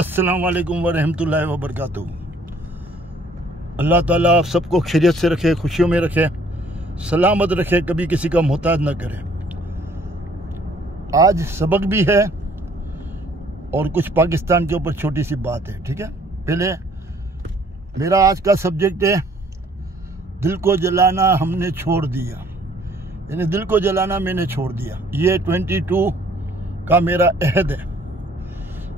अस्सलाम वालेकुम वरहमतुल्लाहि वबरकातुहू। अल्लाह ताला आप सबको खैरियत से रखे, खुशियों में रखे, सलामत रखे, कभी किसी का मोहताज न करे। आज सबक भी है और कुछ पाकिस्तान के ऊपर छोटी सी बात है। ठीक है, पहले मेरा आज का सब्जेक्ट है दिल को जलाना हमने छोड़ दिया, यानी दिल को जलाना मैंने छोड़ दिया। ये 22 का मेरा अहद है।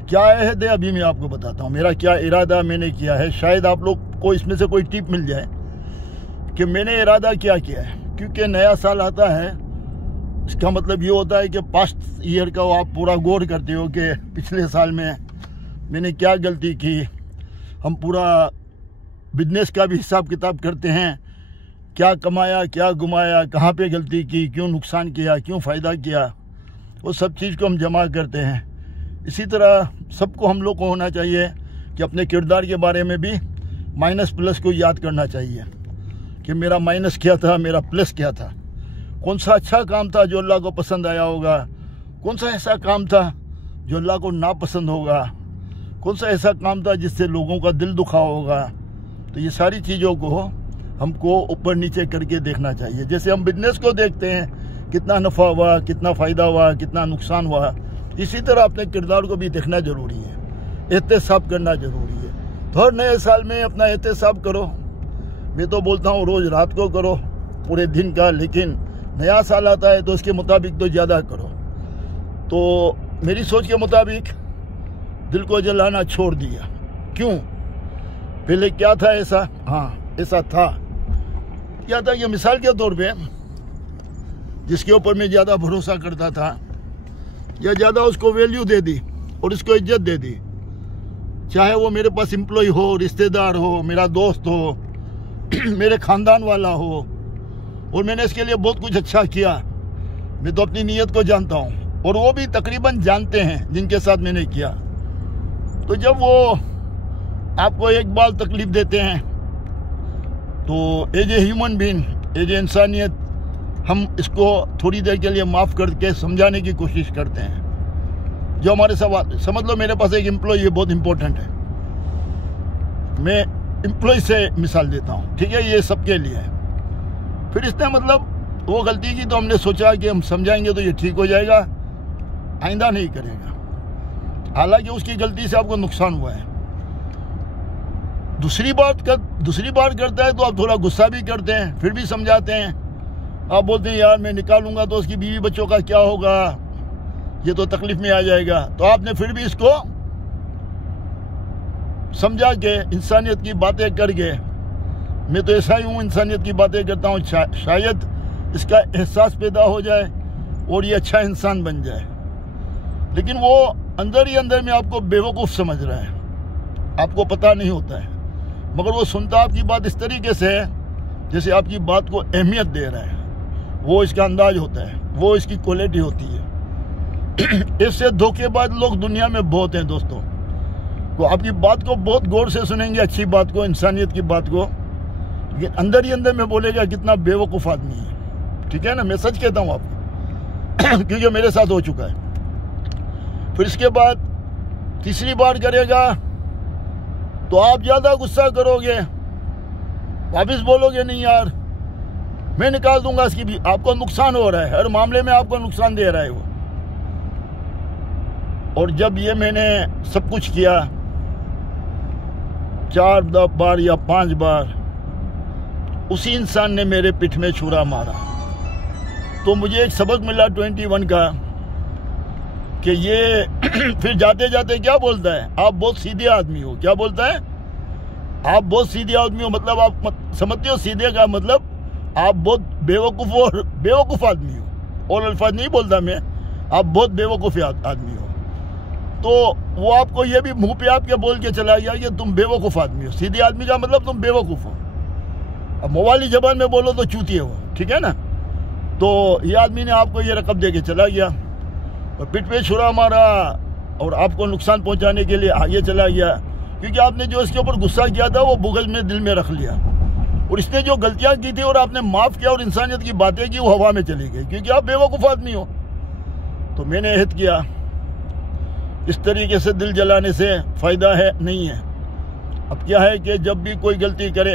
क्या अहद है अभी मैं आपको बताता हूँ, मेरा क्या इरादा मैंने किया है। शायद आप लोग को इसमें से कोई टिप मिल जाए कि मैंने इरादा क्या किया है। क्योंकि नया साल आता है, इसका मतलब ये होता है कि पास्ट ईयर का आप पूरा गौर करते हो कि पिछले साल में मैंने क्या गलती की। हम पूरा बिजनेस का भी हिसाब किताब करते हैं, क्या कमाया, क्या घुमाया, कहाँ पे गलती की, क्यों नुकसान किया, क्यों फ़ायदा किया, वो सब चीज़ को हम जमा करते हैं। इसी तरह सबको हम लोग को होना चाहिए कि अपने किरदार के बारे में भी माइनस प्लस को याद करना चाहिए कि मेरा माइनस क्या था, मेरा प्लस क्या था। कौन सा अच्छा काम था जो अल्लाह को पसंद आया होगा, कौन सा ऐसा काम था जो अल्लाह को नापसंद होगा, कौन सा ऐसा काम था जिससे लोगों का दिल दुखा होगा। तो ये सारी चीज़ों को हमको ऊपर नीचे करके देखना चाहिए। जैसे हम बिजनेस को देखते हैं, कितना नफ़ा हुआ, कितना फ़ायदा हुआ, कितना नुकसान हुआ, इसी तरह अपने किरदार को भी देखना ज़रूरी है, एहतसाब करना ज़रूरी है। तो हर नए साल में अपना एहतसाब करो। मैं तो बोलता हूँ रोज़ रात को करो, पूरे दिन का, लेकिन नया साल आता है तो उसके मुताबिक तो ज़्यादा करो। तो मेरी सोच के मुताबिक दिल को जलाना छोड़ दिया। क्यों? पहले क्या था ऐसा? हाँ, ऐसा था क्या था कि मिसाल के तौर पे जिसके ऊपर मैं ज़्यादा भरोसा करता था या ज़्यादा उसको वैल्यू दे दी और उसको इज्जत दे दी, चाहे वो मेरे पास एम्प्लॉय हो, रिश्तेदार हो, मेरा दोस्त हो, मेरे ख़ानदान वाला हो, और मैंने इसके लिए बहुत कुछ अच्छा किया। मैं तो अपनी नीयत को जानता हूँ और वो भी तकरीबन जानते हैं जिनके साथ मैंने किया। तो जब वो आपको एक बार तकलीफ देते हैं तो as a human being, as a इंसानियत, हम इसको थोड़ी देर के लिए माफ़ करके समझाने की कोशिश करते हैं। जो हमारे साथ, समझ लो मेरे पास एक एम्प्लॉय है, बहुत इंपॉर्टेंट है, मैं एम्प्लॉय से मिसाल देता हूँ, ठीक है, ये सबके लिए है। फिर इसने मतलब वो गलती की तो हमने सोचा कि हम समझाएंगे तो ये ठीक हो जाएगा, आइंदा नहीं करेगा। हालांकि उसकी गलती से आपको नुकसान हुआ है। दूसरी बार करता है तो आप थोड़ा गुस्सा भी करते हैं, फिर भी समझाते हैं। आप बोलते हैं यार मैं निकालूंगा तो उसकी बीवी बच्चों का क्या होगा, ये तो तकलीफ में आ जाएगा। तो आपने फिर भी इसको समझा के, इंसानियत की बातें करके, मैं तो ऐसा ही हूँ, इंसानियत की बातें करता हूँ, शायद इसका एहसास पैदा हो जाए और ये अच्छा इंसान बन जाए। लेकिन वो अंदर ही अंदर में आपको बेवकूफ़ समझ रहा है, आपको पता नहीं होता है, मगर वो सुनता आपकी बात इस तरीके से है जैसे आपकी बात को अहमियत दे रहा है। वो इसका अंदाज होता है, वो इसकी क्वालिटी होती है। इससे धोखेबाज लोग दुनिया में बहुत हैं दोस्तों। वो आपकी बात को बहुत गौर से सुनेंगे, अच्छी बात को, इंसानियत की बात को, लेकिन अंदर ही अंदर में बोलेगा कितना बेवकूफ़ आदमी है। ठीक है ना, मैं सच कहता हूँ आपको क्योंकि मेरे साथ हो चुका है। फिर इसके बाद तीसरी बार करेगा तो आप ज़्यादा गुस्सा करोगे, वापिस बोलोगे नहीं यार मैं निकाल दूंगा इसकी भी। आपको नुकसान हो रहा है, हर मामले में आपको नुकसान दे रहा है वो। और जब ये मैंने सब कुछ किया 4 बार या 5 बार, उसी इंसान ने मेरे पिठ में छुरा मारा। तो मुझे एक सबक मिला 21 का कि ये फिर जाते जाते क्या बोलता है, आप बहुत सीधे आदमी हो। क्या बोलता है? आप बहुत सीधे आदमी हो, मतलब आप समझते हो सीधे का मतलब आप बहुत बेवकूफ़ आदमी हो। और अल्फाज नहीं बोलता मैं, आप बहुत बेवकूफ़ आदमी हो। तो वो आपको ये भी मुंह पे आपके बोल के चला गया कि तुम बेवकूफ़ आदमी हो। सीधे आदमी का मतलब तुम बेवकूफ़ हो। अब मोबाइली ज़बान में बोलो तो चूतिए हो, ठीक है ना। तो ये आदमी ने आपको ये रकम दे के चला गया और पिठ पे छुरा मारा और आपको नुकसान पहुंचाने के लिए आगे चला गया, क्योंकि आपने जो इसके ऊपर गुस्सा किया था वो बुग़्ज़ में, दिल में रख लिया। और इसने जो गलतियां की थी और आपने माफ़ किया और इंसानियत की बातें की, वो हवा में चली गई क्योंकि आप बेवकूफ़ आदमी हो। तो मैंने अहद किया इस तरीके से दिल जलाने से फ़ायदा है नहीं है। अब क्या है कि जब भी कोई गलती करे,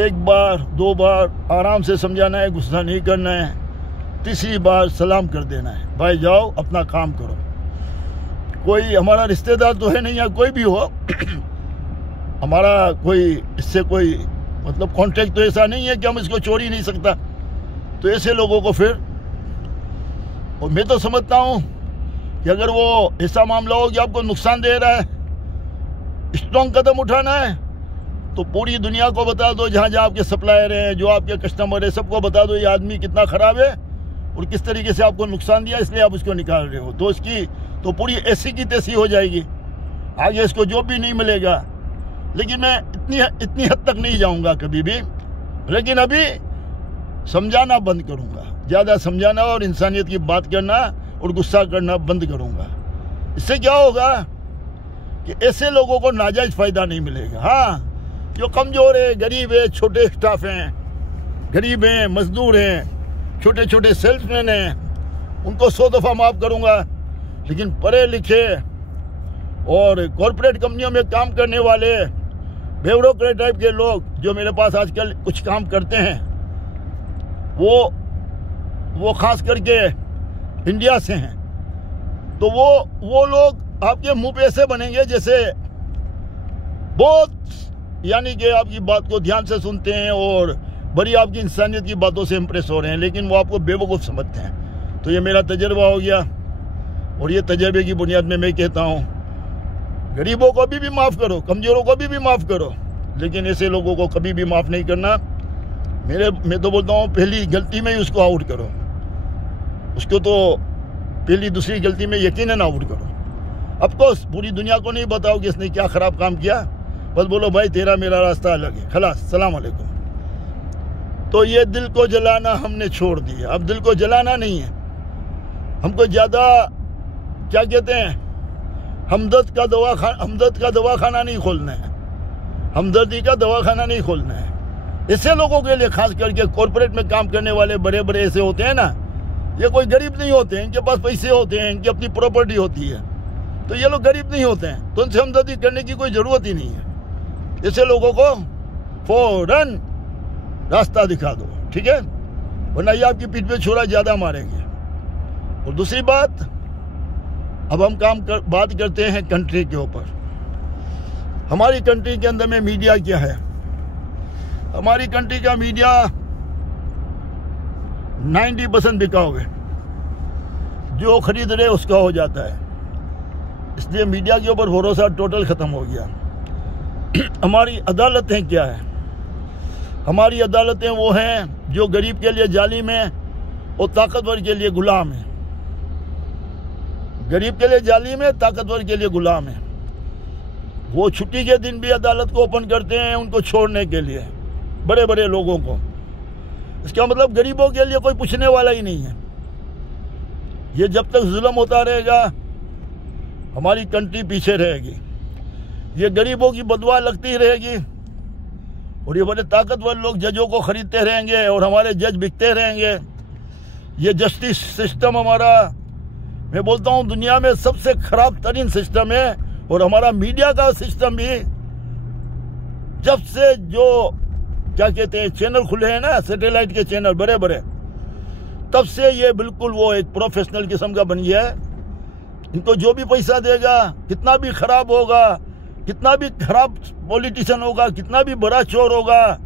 एक बार 2 बार आराम से समझाना है, गुस्सा नहीं करना है, तीसरी बार सलाम कर देना है, भाई जाओ अपना काम करो। कोई हमारा रिश्तेदार तो है नहीं, या कोई भी हो हमारा कोई इससे कोई मतलब कॉन्ट्रैक्ट तो ऐसा नहीं है कि हम इसको छोड़ ही नहीं सकता। तो ऐसे लोगों को फिर, और मैं तो समझता हूँ कि अगर वो ऐसा मामला हो कि आपको नुकसान दे रहा है, स्ट्रॉन्ग कदम उठाना है, तो पूरी दुनिया को बता दो, जहाँ जहाँ आपके सप्लायर हैं, जो आपके कस्टमर है, सबको बता दो ये आदमी कितना ख़राब है और किस तरीके से आपको नुकसान दिया, इसलिए आप उसको निकाल रहे हो। तो इसकी तो पूरी ऐसी की तैसी हो जाएगी, आगे इसको जॉब भी नहीं मिलेगा। लेकिन मैं इतनी हद तक नहीं जाऊंगा कभी भी, लेकिन अभी समझाना बंद करूंगा, ज़्यादा समझाना और इंसानियत की बात करना और गुस्सा करना बंद करूंगा। इससे क्या होगा कि ऐसे लोगों को नाजायज फ़ायदा नहीं मिलेगा। हाँ, जो कमज़ोर है, गरीब है, छोटे स्टाफ हैं, गरीब हैं, मजदूर हैं, छोटे छोटे सेल्समैन हैं, उनको 100 दफ़ा माफ़ करूंगा। लेकिन पढ़े लिखे और कॉरपोरेट कंपनियों में काम करने वाले ब्यूरोक्रेट टाइप के लोग जो मेरे पास आजकल कुछ काम करते हैं, वो खास करके इंडिया से हैं, तो वो लोग आपके मुंह पे ऐसे बनेंगे जैसे बहुत, यानी कि आपकी बात को ध्यान से सुनते हैं और बड़ी आपकी इंसानियत की बातों से इम्प्रेस हो रहे हैं, लेकिन वो आपको बेवकूफ़ समझते हैं। तो ये मेरा तजर्बा हो गया, और ये तजर्बे की बुनियाद में मैं कहता हूँ, गरीबों को भी माफ़ करो, कमज़ोरों को भी माफ़ करो, लेकिन ऐसे लोगों को कभी भी माफ़ नहीं करना। मैं तो बोलता हूँ पहली गलती में ही उसको आउट करो, उसको तो पहली दूसरी गलती में यकीनन आउट करो। अब तो पूरी दुनिया को नहीं बताओ कि इसने क्या ख़राब काम किया, बस बोलो भाई तेरा मेरा रास्ता अलग है, खलास, सलाम अलैकुम। तो ये दिल को जलाना हमने छोड़ दिया, अब दिल को जलाना नहीं है। हमको ज़्यादा क्या कहते हैं, हमदर्द का दवाखाना नहीं खोलना है, हमदर्दी का दवाखाना नहीं खोलना है। ऐसे लोगों के लिए, खास करके कॉरपोरेट में काम करने वाले बड़े बड़े ऐसे होते हैं ना, ये कोई गरीब नहीं होते हैं, इनके पास पैसे होते हैं, इनकी अपनी प्रॉपर्टी होती है, तो ये लोग गरीब नहीं होते हैं, तो उनसे हमदर्दी करने की कोई ज़रूरत ही नहीं है। ऐसे लोगों को फौरन रास्ता दिखा दो, ठीक है, वरना ये आपकी पीठ पे छुरा ज़्यादा मारेंगे। और दूसरी बात, अब हम बात करते हैं कंट्री के ऊपर। हमारी कंट्री के अंदर में मीडिया क्या है? हमारी कंट्री का मीडिया 90% बिकाऊ है, जो खरीद रहे उसका हो जाता है, इसलिए मीडिया के ऊपर भरोसा टोटल ख़त्म हो गया। हमारी अदालतें क्या है? हमारी अदालतें वो हैं जो गरीब के लिए जालिम है और ताकतवर के लिए गुलाम है। गरीब के लिए जालिम है, ताकतवर के लिए गुलाम है। वो छुट्टी के दिन भी अदालत को ओपन करते हैं उनको छोड़ने के लिए, बड़े बड़े लोगों को। इसका मतलब गरीबों के लिए कोई पूछने वाला ही नहीं है। ये जब तक जुल्म होता रहेगा, हमारी कंट्री पीछे रहेगी, ये गरीबों की बदवा लगती रहेगी, और ये बड़े ताकतवर लोग जजों को खरीदते रहेंगे और हमारे जज बिकते रहेंगे। ये जस्टिस सिस्टम हमारा, मैं बोलता हूँ दुनिया में सबसे खराब तरीन सिस्टम है। और हमारा मीडिया का सिस्टम भी, जब से जो क्या कहते हैं चैनल खुले हैं ना, सैटेलाइट के चैनल बड़े बड़े, तब से ये बिल्कुल वो एक प्रोफेशनल किस्म का बन गया है। इनको जो भी पैसा देगा, कितना भी खराब होगा, कितना भी खराब पॉलिटिशियन होगा, कितना भी बड़ा चोर होगा,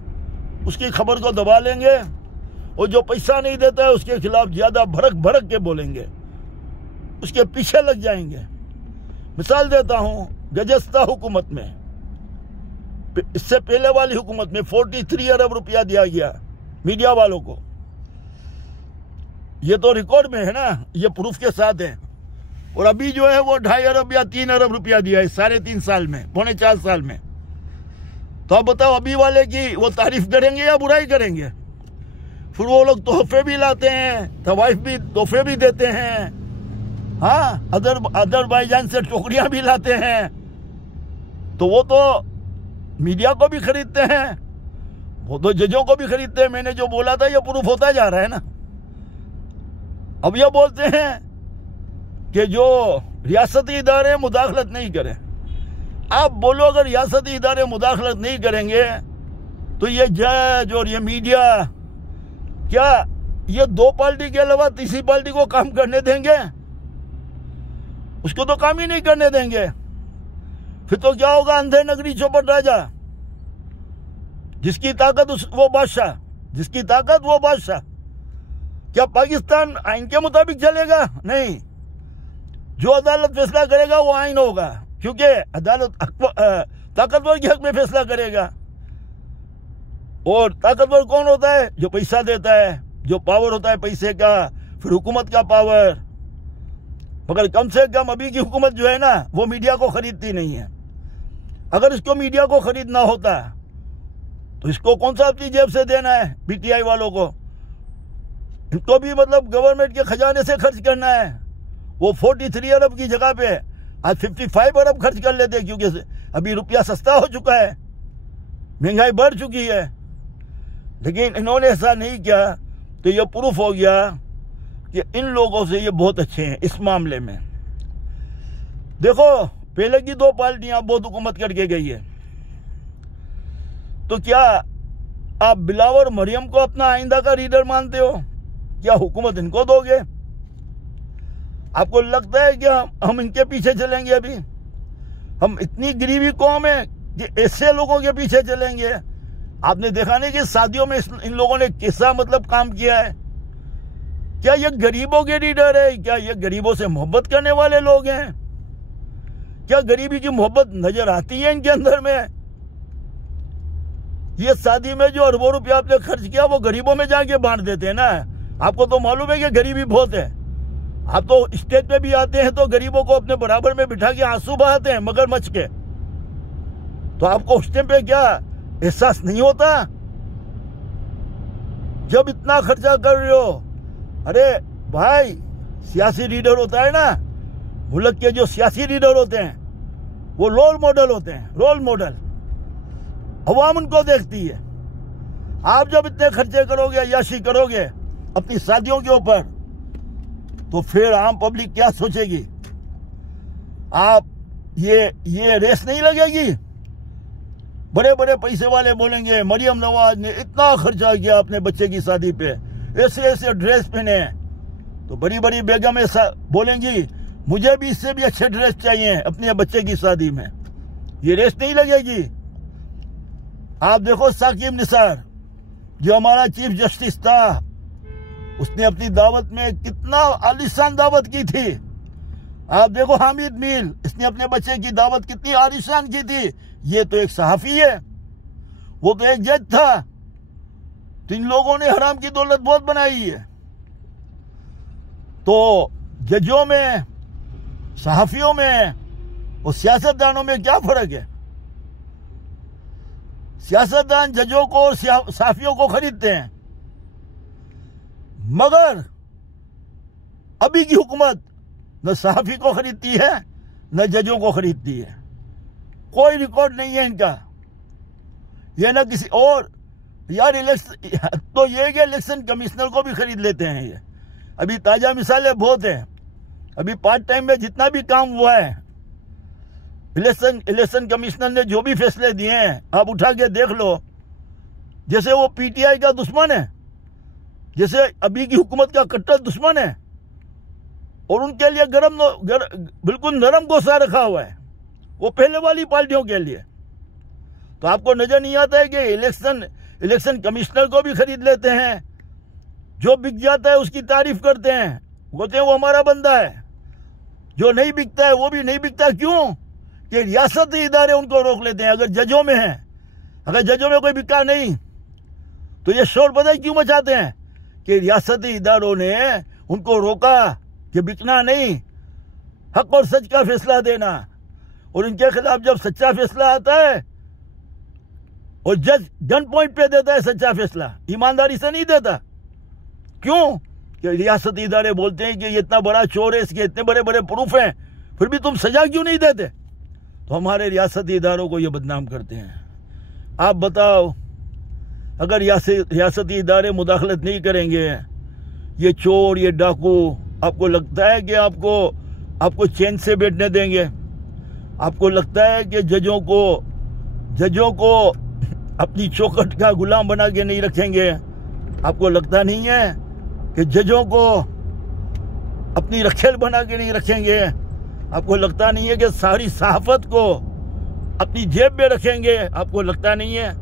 उसकी खबर को दबा लेंगे, और जो पैसा नहीं देता है उसके खिलाफ ज्यादा भड़क के बोलेंगे, उसके पीछे लग जाएंगे। मिसाल देता हूं, गजस्ता हुकूमत में, इससे पहले वाली हुकूमत में 43 अरब रुपया दिया गया मीडिया वालों को। ये तो रिकॉर्ड में है ना, ये प्रूफ के साथ है। और अभी जो है वो 2.5 अरब या 3 अरब रुपया दिया है 3.5 साल में, 3.25 साल में। तो अब बताओ अभी वाले की वो तारीफ करेंगे या बुराई करेंगे? फिर वो लोग तोहफे भी लाते हैं, तवाइफ भी तोहफे भी देते हैं, हाँ, अदरबाईजान से टोकरियां भी लाते हैं। तो वो तो मीडिया को भी खरीदते हैं, वो तो जजों को भी खरीदते हैं। मैंने जो बोला था ये प्रूफ होता जा रहा है ना। अब ये बोलते हैं कि जो रियासती इदारे मुदाखलत नहीं करें। आप बोलो अगर रियासती इदारे मुदाखलत नहीं करेंगे तो ये जज और ये मीडिया क्या ये दो पार्टी के अलावा तीसरी पार्टी को काम करने देंगे? उसको तो काम ही नहीं करने देंगे। फिर तो क्या होगा? अंधे नगरी चौपट राजा, जिसकी ताकत वो बादशाह, जिसकी ताकत वो बादशाह। क्या पाकिस्तान आइन के मुताबिक चलेगा? नहीं। जो अदालत फैसला करेगा वो आइन होगा, क्योंकि अदालत ताकतवर के हक में फैसला करेगा। और ताकतवर कौन होता है? जो पैसा देता है, जो पावर होता है पैसे का, फिर हुकूमत का पावर। मगर कम से कम अभी की हुकूमत जो है ना, वो मीडिया को खरीदती नहीं है। अगर इसको मीडिया को खरीदना होता तो इसको कौन सा अपनी जेब से देना है? पीटीआई वालों को इनको भी मतलब गवर्नमेंट के खजाने से खर्च करना है। वो 43 अरब की जगह पे आज 55 अरब खर्च कर लेते, क्योंकि अभी रुपया सस्ता हो चुका है, महंगाई बढ़ चुकी है। लेकिन इन्होंने ऐसा नहीं किया, तो ये प्रूफ हो गया कि इन लोगों से ये बहुत अच्छे हैं इस मामले में। देखो, पहले की दो पार्टियां बहुत हुकूमत करके गई है, तो क्या आप बिलावर मरियम को अपना आइंदा का लीडर मानते हो? क्या हुकूमत इनको दोगे? आपको लगता है कि हम इनके पीछे चलेंगे? अभी हम इतनी गरीबी कौम है कि ऐसे लोगों के पीछे चलेंगे? आपने देखा नहीं कि शादियों में इन लोगों ने कैसा मतलब काम किया है? क्या ये गरीबों के लीडर है? क्या ये गरीबों से मोहब्बत करने वाले लोग हैं? क्या गरीबी की मोहब्बत नजर आती है इनके अंदर में? ये शादी में जो अरबों रुपया आपने खर्च किया वो गरीबों में जाके बांट देते हैं ना। आपको तो मालूम है कि गरीबी बहुत है। आप तो स्टेज पे भी आते हैं तो गरीबों को अपने बराबर में बिठा के आंसू बहाते हैं मगरमच्छ के। तो आपको उस टाइम पे क्या एहसास नहीं होता जब इतना खर्चा कर रहे हो? अरे भाई, सियासी लीडर होता है ना, मुल्क के जो सियासी लीडर होते हैं वो रोल मॉडल होते हैं, रोल मॉडल। अवाम उनको देखती है। आप जब इतने खर्चे करोगे, अय्याशी करोगे अपनी शादियों के ऊपर, तो फिर आम पब्लिक क्या सोचेगी? आप ये रेस नहीं लगेगी? बड़े बड़े पैसे वाले बोलेंगे मरियम नवाज ने इतना खर्चा किया अपने बच्चे की शादी पे, ऐसे ऐसे ड्रेस पहने। तो बड़ी बड़ी बेगम बोलेंगी मुझे भी इससे भी अच्छे ड्रेस चाहिए अपने बच्चे की शादी में। ये रेस नहीं लगेगी। आप देखो साकिब निसार जो हमारा चीफ जस्टिस था, उसने अपनी दावत में कितना आलीशान दावत की थी। आप देखो हामिद मील, इसने अपने बच्चे की दावत कितनी आलीशान की थी। ये तो एक सहाफी है, वो तो एक जज था। तो इन लोगों ने हराम की दौलत बहुत बनाई है। तो जजों में, सहाफियों में और सियासतदानों में क्या फर्क है? सियासतदान जजों को और सहाफियों को खरीदते हैं, मगर अभी की हुकूमत न सहाफी को खरीदती है न जजों को खरीदती है। कोई रिकॉर्ड नहीं है इनका। ये ना किसी और यार इलेक्शन तो ये कि इलेक्शन कमिश्नर को भी खरीद लेते हैं। ये अभी ताजा मिसालें बहुत हैं। अभी पार्ट टाइम में जितना भी काम हुआ है, इलेक्शन कमिश्नर ने जो भी फैसले दिए हैं आप उठा के देख लो। जैसे वो पीटीआई का दुश्मन है, जैसे अभी की हुकूमत का कट्टर दुश्मन है, और उनके लिए बिल्कुल नरम गोसा रखा हुआ है, वो पहले वाली पार्टियों के लिए। तो आपको नजर नहीं आता है कि इलेक्शन कमिश्नर को भी खरीद लेते हैं। जो बिक जाता है उसकी तारीफ करते हैं, बोलते हैं वो हमारा बंदा है। जो नहीं बिकता है वो भी नहीं बिकता। क्यों? कि रियासती इदारे उनको रोक लेते हैं। अगर जजों में है, अगर जजों में कोई बिका नहीं तो ये शोर पता क्यों मचाते हैं कि रियासती इदारों ने उनको रोका कि बिकना नहीं, हक और सच का फैसला देना। और इनके खिलाफ जब सच्चा फैसला आता है और जज गन पॉइंट पे देता है सच्चा फैसला, ईमानदारी से नहीं देता। क्यों? कि रियासती इदारे बोलते हैं कि ये इतना बड़ा चोर है, इसके इतने बड़े बड़े प्रूफ हैं, फिर भी तुम सजा क्यों नहीं देते? तो हमारे रियासती इदारों को ये बदनाम करते हैं। आप बताओ, अगर रियासती इदारे मुदाखलत नहीं करेंगे, ये चोर, ये डाकू, आपको लगता है कि आपको आपको चैन से बैठने देंगे? आपको लगता है कि जजों को अपनी चौखट का गुलाम बना के नहीं रखेंगे? आपको लगता नहीं है कि जजों को अपनी रखेल बना के नहीं रखेंगे? आपको लगता नहीं है कि सारी सहाफत को अपनी जेब में रखेंगे? आपको लगता नहीं है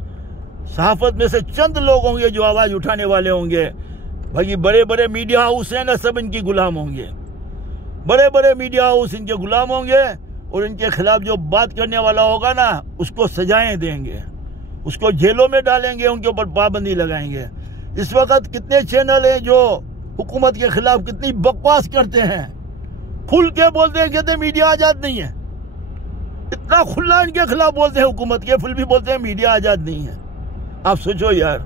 सहाफत में से चंद लोग होंगे जो आवाज उठाने वाले होंगे? भाई बड़े बड़े मीडिया हाउस हैं ना, सब इनकी गुलाम होंगे। बड़े बड़े मीडिया हाउस इनके गुलाम होंगे और इनके खिलाफ जो बात करने वाला होगा ना, उसको सजाएं देंगे, उसको जेलों में डालेंगे, उनके ऊपर पाबंदी लगाएंगे। इस वक्त कितने चैनल हैं जो हुकूमत के खिलाफ कितनी बकवास करते हैं, खुल के बोलते हैं, कहते हैं मीडिया आजाद नहीं है। इतना खुला इनके खिलाफ बोलते हैं हुकूमत के, फिर भी बोलते हैं मीडिया आजाद नहीं है। आप सोचो यार,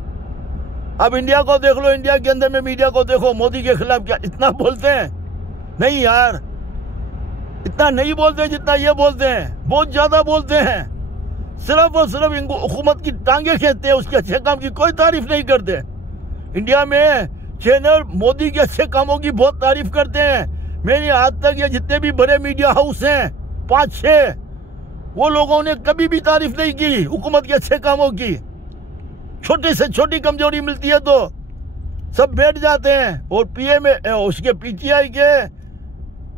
अब इंडिया को देख लो, इंडिया के अंदर में मीडिया को देखो, मोदी के खिलाफ क्या इतना बोलते हैं? नहीं यार, इतना नहीं बोलते जितना ये बोलते हैं, बहुत ज्यादा बोलते हैं। सिर्फ और सिर्फ इनको हुकूमत की टांगे खींचते हैं, उसके अच्छे काम की कोई तारीफ नहीं करते। इंडिया में चैनल मोदी के अच्छे कामों की बहुत तारीफ करते हैं। मैंने आज तक ये जितने भी बड़े मीडिया हाउस हैं 5-6, वो लोगों ने कभी भी तारीफ नहीं की हुकूमत के अच्छे कामों की। छोटी से छोटी कमजोरी मिलती है तो सब बैठ जाते हैं और पीएम उसके पीटीआई के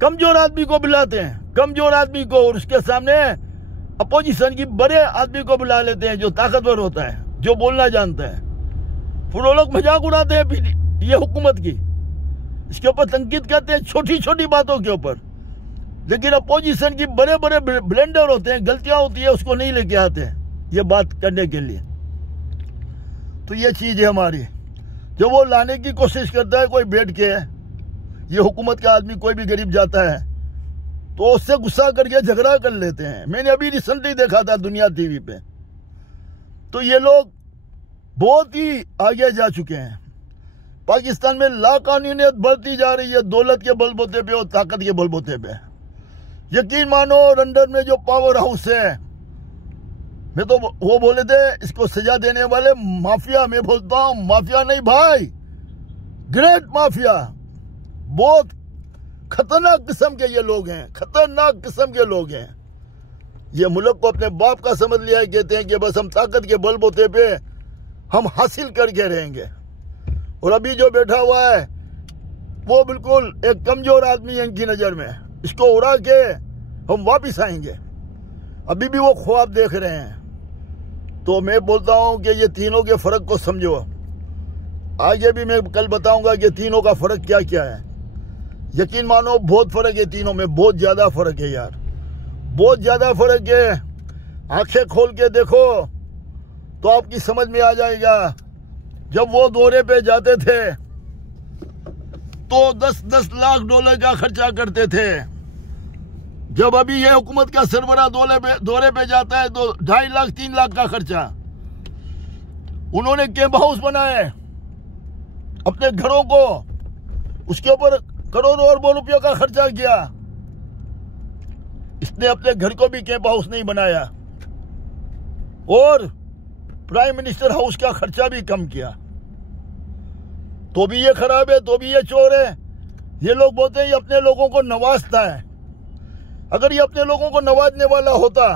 कमजोर आदमी को बुलाते हैं, कमजोर आदमी को, और उसके सामने अपोजिशन की बड़े आदमी को बुला लेते हैं जो ताकतवर होता है, जो बोलना जानता है। फिर वो लोग मजाक उड़ाते हैं ये हुकूमत की, इसके ऊपर तनकीद करते हैं छोटी छोटी बातों के ऊपर। लेकिन अपोजिशन की बड़े बड़े ब्लेंडर होते हैं, गलतियां होती है, उसको नहीं लेके आते हैं ये बात करने के लिए। तो ये चीज है हमारी, जब वो लाने की कोशिश करता है कोई बैठ के, ये हुकूमत का आदमी कोई भी गरीब जाता है तो उससे गुस्सा करके झगड़ा कर लेते हैं। मैंने अभी रिसेंटली देखा था दुनिया टीवी पे। तो ये लोग बहुत ही आगे जा चुके हैं। पाकिस्तान में लाकानूनियत बढ़ती जा रही है, दौलत के बलबूते पे और ताकत के बलबूते पे। यकीन मानो लंदन में जो पावर हाउस है, मैं तो वो बोले थे इसको सजा देने वाले माफिया, मैं बोलता हूं माफिया नहीं भाई, ग्रेट माफिया। बहुत खतरनाक किस्म के ये लोग हैं, खतरनाक किस्म के लोग हैं। ये मुल्क को अपने बाप का समझ लिया है, कहते हैं कि बस हम ताकत के बलबूते पे हम हासिल करके रहेंगे। और अभी जो बैठा हुआ है वो बिल्कुल एक कमजोर आदमी है इनकी नजर में, इसको उड़ा के हम वापिस आएंगे। अभी भी वो ख्वाब देख रहे हैं। तो मैं बोलता हूं कि ये तीनों के फर्क को समझो। आगे भी मैं कल बताऊंगा कि तीनों का फर्क क्या क्या है। यकीन मानो बहुत फर्क है तीनों में, बहुत ज्यादा फर्क है यार, बहुत ज्यादा फर्क है। आंखें खोल के देखो तो आपकी समझ में आ जाएगा। जब वो दौरे पे जाते थे तो 10-10 लाख डॉलर का खर्चा करते थे। जब अभी ये हुकूमत का सरबराह दौरे पे जाता है तो 2.5 लाख 3 लाख का खर्चा। उन्होंने कैंप हाउस बनाए अपने घरों को, उसके ऊपर करोड़ों अरबों रुपयों का खर्चा किया। इसने अपने घर को भी कैंप हाउस नहीं बनाया और प्राइम मिनिस्टर हाउस का खर्चा भी कम किया। तो भी ये खराब है, तो भी ये चोर है। ये लोग बोलते हैं ये अपने लोगों को नवाजता है। अगर ये अपने लोगों को नवाजने वाला होता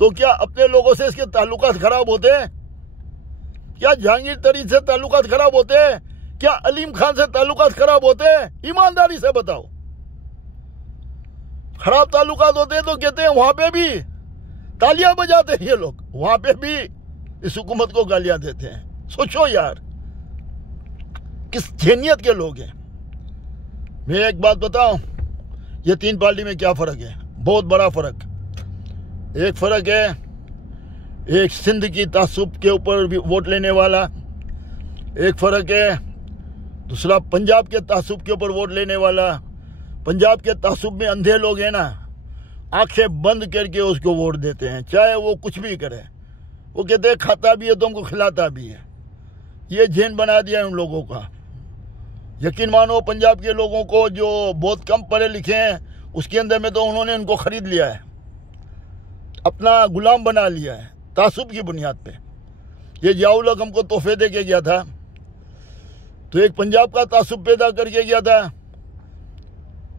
तो क्या अपने लोगों से इसके ताल्लुकात खराब होते? क्या जहांगीर तरीन से ताल्लुकात खराब होते? क्या अलीम खान से ताल्लुकात खराब होते? ईमानदारी से बताओ। खराब ताल्लुकात होते तो कहते हैं वहां पे भी तालियां बजाते हैं ये लोग, वहां पे भी इस हुकूमत को गालियां देते हैं। सोचो यार किस जहनियत के लोग हैं। मैं एक बात बताऊं, ये तीन पार्टी में क्या फर्क है? बहुत बड़ा फर्क। एक फर्क है, एक सिंध की तासुब के ऊपर भी वोट लेने वाला, एक फर्क है दूसरा पंजाब के तासुब के ऊपर वोट लेने वाला। पंजाब के तासुब में अंधे लोग हैं ना, आंखें बंद करके उसको वोट देते हैं, चाहे वो कुछ भी करे। वो कहते हैं खाता भी है तो हमको खिलाता भी है। ये जहन बना दिया है उन लोगों का। यकीन मानो पंजाब के लोगों को जो बहुत कम पढ़े लिखे हैं उसके अंदर में तो उन्होंने उनको खरीद लिया है, अपना गुलाम बना लिया है तासुब की बुनियाद पे। ये जियाउल हक हमको तोहफे दे के गया था, तो एक पंजाब का तासुब पैदा करके गया था।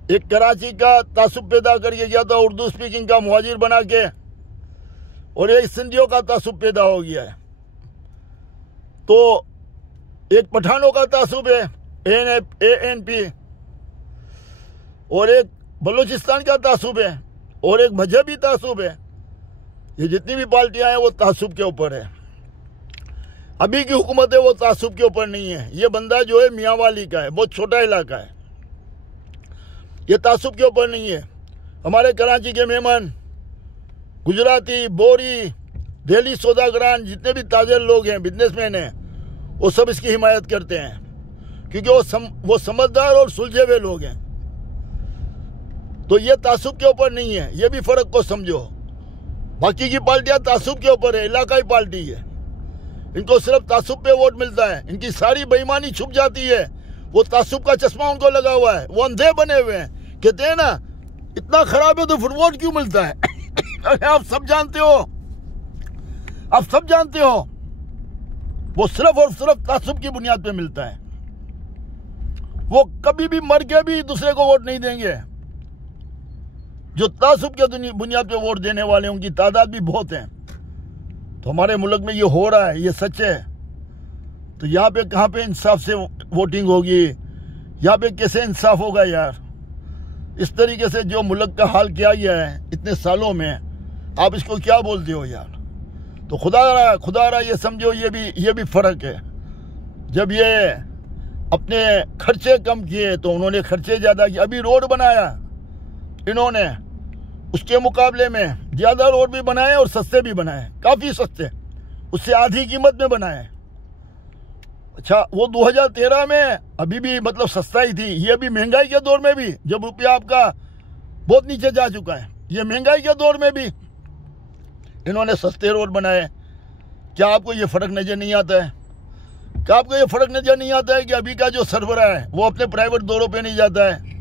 एक कराची का तासुब पैदा करके गया था, उर्दू स्पीकिंग का मुहाजिर बना के, और एक सिंधियों का तासुब पैदा हो गया है। तो एक पठानों का तासुब है ANP, और एक बलूचिस्तान का तासुब है, और एक मजहबी तासुब है। ये जितनी भी पार्टियां हैं वो तासुब के ऊपर है। अभी की हुकूमत है वो तासुब के ऊपर नहीं है। ये बंदा जो है मियांवाली का है, बहुत छोटा इलाका है, ये तासुब के ऊपर नहीं है। हमारे कराची के मेहमान, गुजराती, बोरी, दिल्ली सौदागरान, जितने भी ताजर लोग हैं, बिजनेसमैन हैं, वो सब इसकी हिमायत करते हैं, क्योंकि वो समझदार और सुलझे हुए लोग हैं। तो ये तासुब के ऊपर नहीं है, ये भी फर्क को समझो। बाकी की पार्टियां तासुब के ऊपर है, इलाकाई पार्टी है, इनको सिर्फ तासुब पे वोट मिलता है। इनकी सारी बेईमानी छुप जाती है, वो तासुब का चश्मा उनको लगा हुआ है, वो अंधे बने हुए हैं। कहते हैं ना, इतना खराब है तो फिर वोट क्यों मिलता है? अरे आप सब जानते हो, आप सब जानते हो, वो सिर्फ और सिर्फ तासुब की बुनियाद पे मिलता है। वो कभी भी मर के भी दूसरे को वोट नहीं देंगे। जो तासुब के बुनियाद पे वोट देने वाले, उनकी तादाद भी बहुत है। तो हमारे मुल्क में ये हो रहा है, ये सच है। तो यहाँ पे कहाँ पे इंसाफ से वोटिंग होगी? यहाँ पे कैसे इंसाफ होगा यार? इस तरीके से जो मुल्क का हाल किया गया है इतने सालों में, आप इसको क्या बोलते हो यार? तो खुदा रहा ये समझो, ये भी फर्क है। जब ये अपने खर्चे कम किए तो उन्होंने खर्चे ज्यादा किए। अभी रोड बनाया इन्होंने, उसके मुकाबले में ज्यादा रोड भी बनाए और सस्ते भी बनाए, काफी सस्ते, उससे आधी कीमत में बनाए। अच्छा, वो 2013 में अभी भी मतलब सस्ता ही थी। ये अभी महंगाई के दौर में भी, जब रुपया आपका बहुत नीचे जा चुका है, ये महंगाई के दौर में भी इन्होंने सस्ते रोड बनाए। क्या आपको ये फर्क नजर नहीं आता है? क्या आपको ये फर्क नजर नहीं आता है कि अभी का जो सरबराह है वो अपने प्राइवेट दौरों पे नहीं जाता है?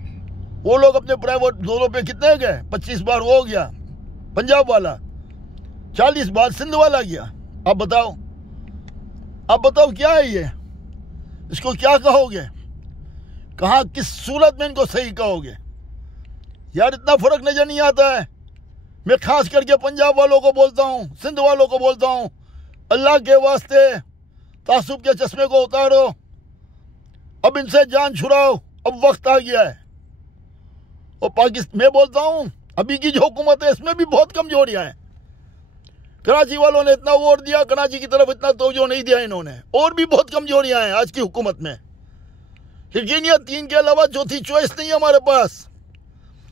वो लोग अपने प्राइवेट दौरों पे कितने गए? 25 बार वो हो गया पंजाब वाला, 40 बार सिंध वाला गया। आप बताओ क्या है ये? इसको क्या कहोगे? कहाँ किस सूरत में इनको सही कहोगे यार? इतना फर्क नजर नहीं आता है। मैं खास करके पंजाब वालों को बोलता हूँ, सिंध वालों को बोलता हूँ, अल्लाह के वास्ते तासुब के चश्मे को उतारो, अब इनसे जान छुड़ाओ, अब वक्त आ गया है। और पाकिस्तान, मैं बोलता हूँ अभी की जो हुकूमत है इसमें भी बहुत कमजोरियां हैं। कराची वालों ने इतना वोट दिया, कराची की तरफ इतना तवज्जो नहीं दिया इन्होंने, और भी बहुत कमजोरियां हैं आज की हुकूमत में। लेकिन ये 3 के अलावा चौथी चॉइस नहीं है हमारे पास।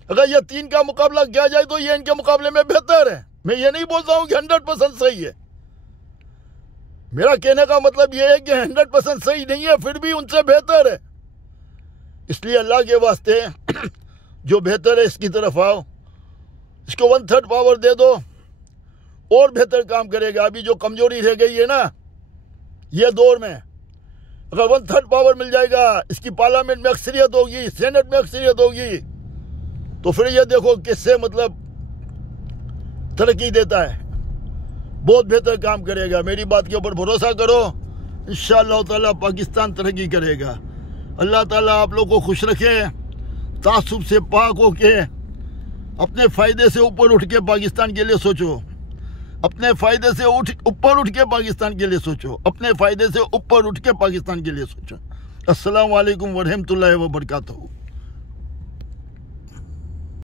अगर ये 3 का मुकाबला किया जाए तो ये इनके मुकाबले में बेहतर है। मैं ये नहीं बोलता हूँ कि 100% सही है, मेरा कहने का मतलब ये है कि 100% सही नहीं है, फिर भी उनसे बेहतर है। इसलिए अल्लाह के वास्ते जो बेहतर है इसकी तरफ आओ, इसको 1/3 पावर दे दो, और बेहतर काम करेगा। अभी जो कमजोरी रह गई है ना ये दौर में, अगर 1/3 पावर मिल जाएगा, इसकी पार्लियामेंट में अक्सरियत होगी, सेनेट में अक्सरियत होगी, तो फिर ये देखो किससे मतलब तरक्की देता है, बहुत बेहतर काम करेगा। मेरी बात के ऊपर भरोसा करो, इंशाअल्लाह ताला पाकिस्तान तरक्की करेगा। अल्लाह ताला आप लोग को खुश रखे, तासुब से पाक होके अपने फायदे से ऊपर उठ के पाकिस्तान के लिए सोचो, अपने फायदे से ऊपर उठ के पाकिस्तान के लिए सोचो, अपने फायदे से ऊपर उठ के पाकिस्तान के लिए सोचो। अस्सलाम वालेकुम व रहमतुल्लाहि व बरकातहू।